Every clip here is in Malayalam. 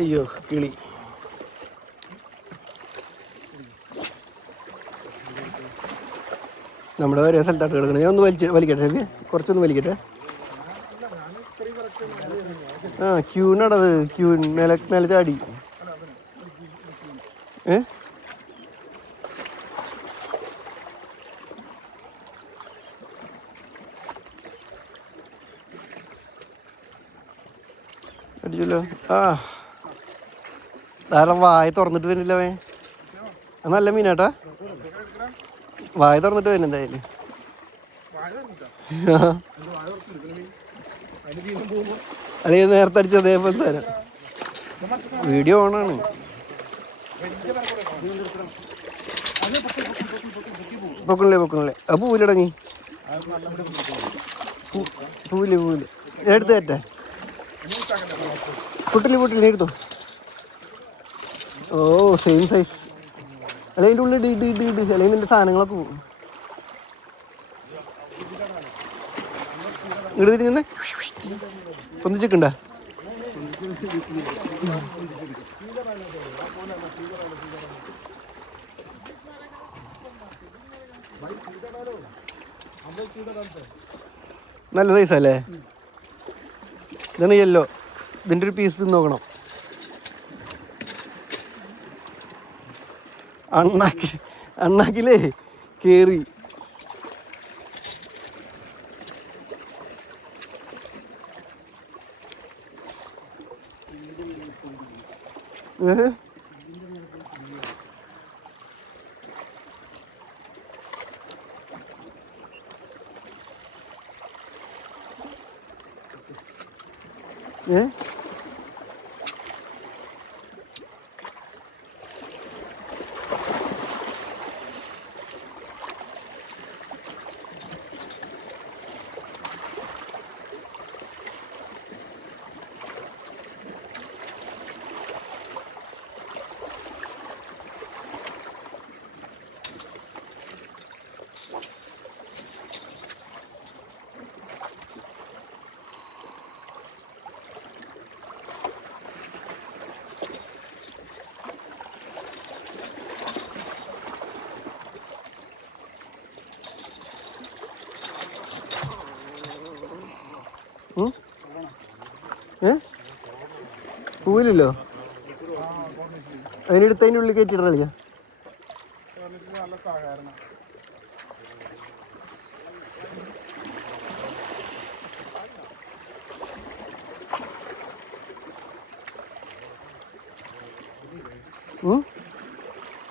അയ്യോ കിളി. നമ്മുടെ ഒരേ സ്ഥലത്തായിട്ട് കിടക്കണം. ഞാൻ ഒന്ന് വലിക്കട്ടെ, കുറച്ചൊന്ന് വലിക്കട്ടെ. ആ ക്യൂണടത്, ക്യൂൻ മേലെ മേലെ ചാടി. അടിച്ചല്ലോ. ആ ധാരാളം വായ തുറന്നിട്ട് വരുന്നില്ല അവൻ. നല്ല മീനാട്ടാ, വായ തുറന്നിട്ട് വരുന്നു എന്തായാലും. അല്ലെ നേരത്തെ അടിച്ചത് അതേപോലെ സാധനം. വീഡിയോ ഓണാണ്. പൊക്കണില്ലേ അത് പൂവിലടങ്ങി. പൂവില് എടുത്ത് കയറ്റേ. പൊട്ടില്ല നീ എടുത്തോ. ഓ സെയിം സൈസ്. അല്ലെങ്കിൽ അതിൻ്റെ ഉള്ളിൽ ഇട് അല്ലെങ്കിൽ നിന്റെ സാധനങ്ങളൊക്കെ പോകും. ഇങ്ങോട്ട് തിരിഞ്ഞെ പൊന്തിച്ചിട്ടുണ്ട. നല്ല സൈസല്ലേ. ഇതാണ് യെല്ലോ. ഇതിൻ്റെ ഒരു പീസ് നോക്കണം. അണ്ണാക്കിലേ കേറി. പൂവില്ലല്ലോ. അതിനെടുത്ത് അതിൻ്റെ ഉള്ളിൽ കയറ്റിയിട കളിക്കാം.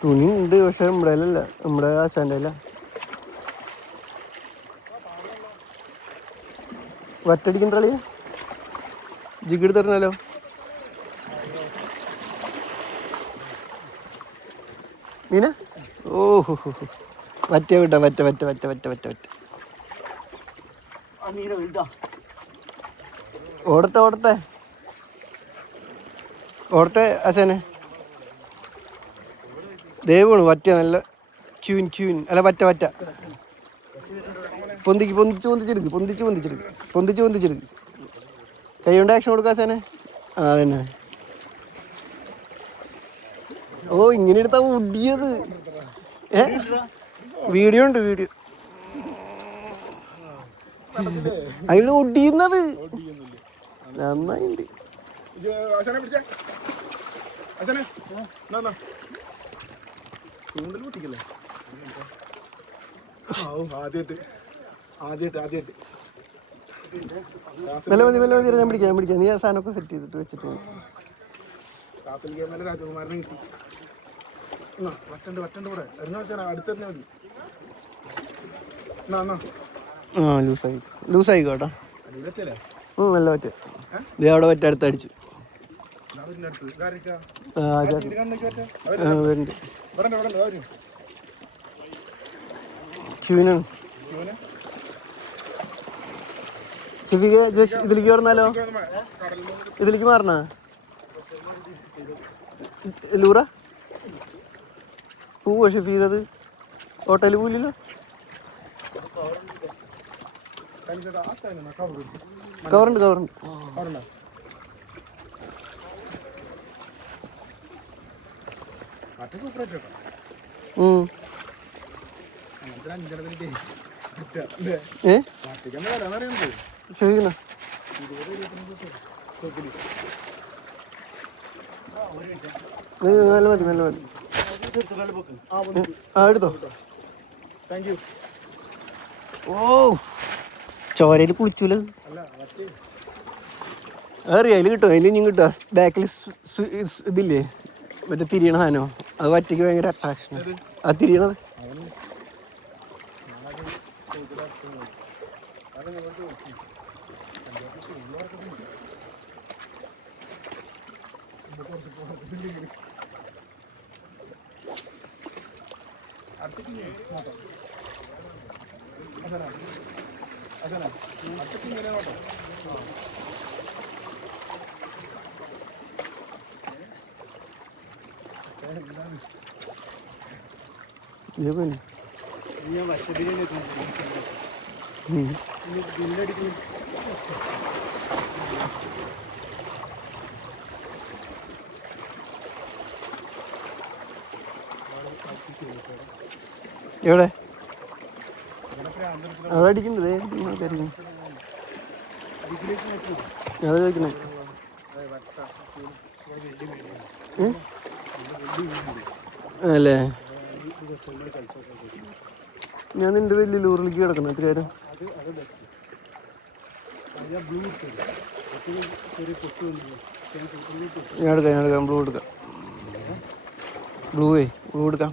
തുണി ഉണ്ട്, പക്ഷെ നമ്മുടെ അല്ല, നമ്മുടെ ആശാൻ്റെ അല്ല. വറ്റടിക്കണ്ട കളിയ ജിഗിട് തരണല്ലോ. മീന ഓഹോ വറ്റ വിട്ട വറ്റ വറ്റ വറ്റ വറ്റ വറ്റ വറ്റ ഓടത്തെ ഓടത്തെ ഓടത്തെ ആശാനെ. ദേവാണ് വറ്റ. നല്ല ക്യൂൻ അല്ല വറ്റ വറ്റ. പൊന്തിച്ചെടുക്ക്. കൈ കൊണ്ട് ആക്ഷൻ കൊടുക്കുക ആശാനെ. ആ അതന്നെ. ഓ ഇങ്ങനെ എടുത്താ ഒടിയത്. വീഡിയോ ഉണ്ട്, വീഡിയോ. അതിന് ഒടിയുന്നത് നന്നായിണ്ട്. മെല്ലെ മതി ഞാൻ പിടിക്കാം. നീ ആ സാധനമൊക്കെ സെറ്റ് ചെയ്തിട്ട് വെച്ചിട്ട് രാജകുമാരനെ കിട്ടി. വറ്റണ്ട് കൂടെ അടുത്തന്നെ മതി. ലൂസായി കേട്ടോ. നല്ല പറ്റ. ഇത് അവിടെ പറ്റ അടുത്തടിച്ചു. ക്യൂനാണ്. ഷെഫീഖ് ഇതിലേക്ക് കടന്നാലോ? ഇതിലേക്ക് മാറണ ലൂറ പോവോ ഷെഫീഖ്? അത് ഹോട്ടലിൽ പോയില്ലല്ലോ. കവറുണ്ട്. മറ്റേ സൂപ്പർ ആയിട്ട് കേട്ടോ അങ്ങനത്തെ അഞ്ചെണ്ണത്തിന് ഏ മാറ്റിക്കാൻ വരാന്നറിയുന്നത് ചോദിക്കുന്ന 20-25 നല്ല മതി നല്ല മതി ആ എടുത്തോ താങ്ക് യു. ഓ ചോരയിൽ കുളിച്ചൂല അല്ല മറ്റേ അറിയാം അതിൽ കിട്ടും അതിൽ ഇനിയും കിട്ടുക ബാക്കിൽ ഇതില്ലേ മറ്റേ തിരിയണ സാധനമോ അത് വറ്റിക്ക് ഭയങ്കര അട്രാക്ഷനാണ് അത് തിരിയണത് അവന് എവിടെ അതടിക്കുന്നത് ആൾക്കാരിക്കും അത് ചോദിക്കണേ അല്ലേ ഞാൻ നിന്റെ വലിയ ലൂറിലേക്ക് കിടക്കണം എത്ര കാര്യം ഞാൻ എടുക്കാം ബ്ലൂ എടുക്കാം ബ്ലൂ എടുക്കാം